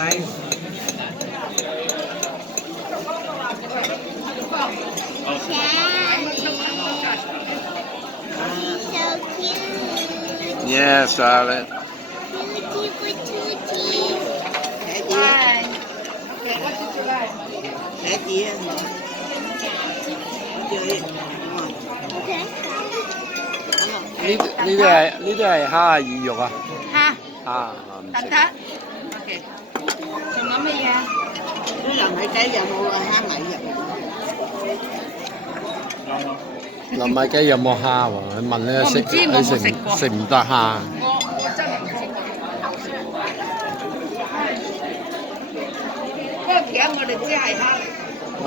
She's so cute. Yeah, Charlotte. Tutti for tutti. Hi. Okay, what did you like? Okay. 呢啲係蝦耳肉啊，蝦、蝦唔食。蛋撻。OK。仲有乜嘢啊？糯米雞有冇蝦喎？佢問咧食，我唔知，我佢食冇食過。食唔得蝦。我真係唔知。嗰個條我哋知係蝦嚟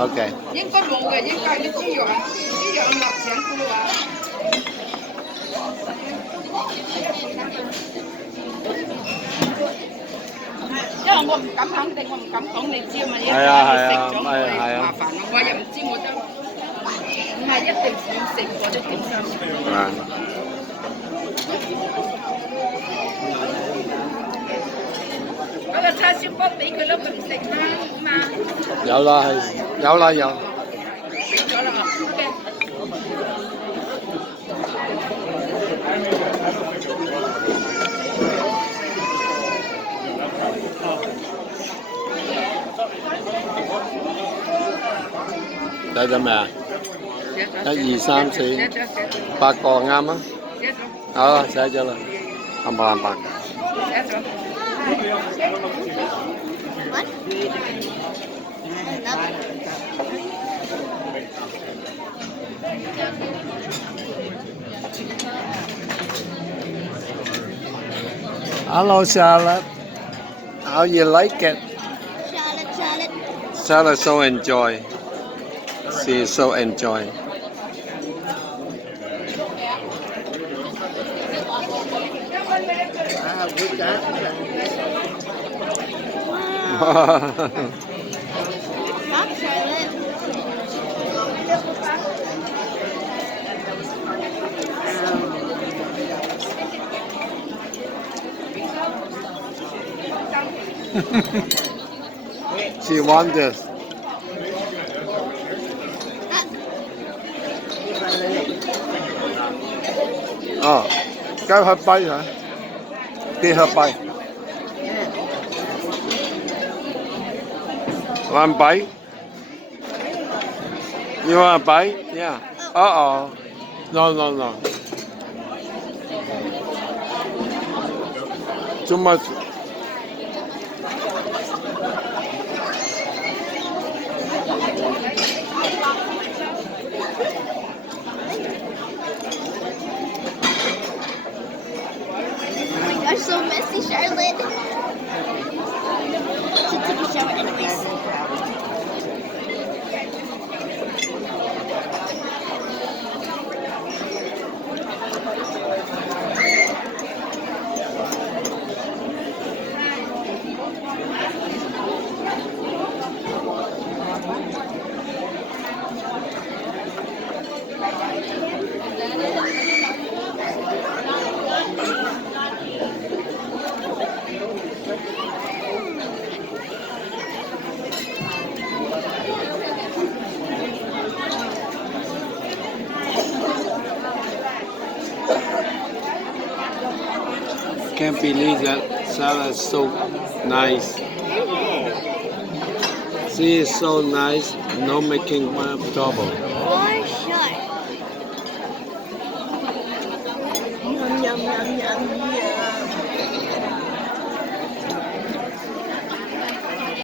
，OK。應該冇嘅，應該係啲豬肉啊，豬肉落請菇啊。因為我唔敢肯定，我唔敢講，你知嘛？一陣你食咗我哋麻煩啦，我又唔知我都唔係一定要食嗰啲點心。啊。嗰個叉燒包俾佢啦，佢唔食啦，好嘛？有啦，係有啦有。俾咗啦，OK。睇咗未啊？1、2、3、4、8個啱啊！好啦，寫咗啦，冚唪唥8個。What? Hello, Charlotte. How you like it? Charlotte. Charlotte so enjoy. She so enjoy. Stop, Charlotte. She want this. Oh, give her bite, huh? Give her bite. One bite? You want a bite? Yeah. Uh-oh. No. Too much. Gosh, so messy, Charlotte. Should take a shower anyways. Can't believe that Sarah is so nice. She is so nice, no making trouble. For sure.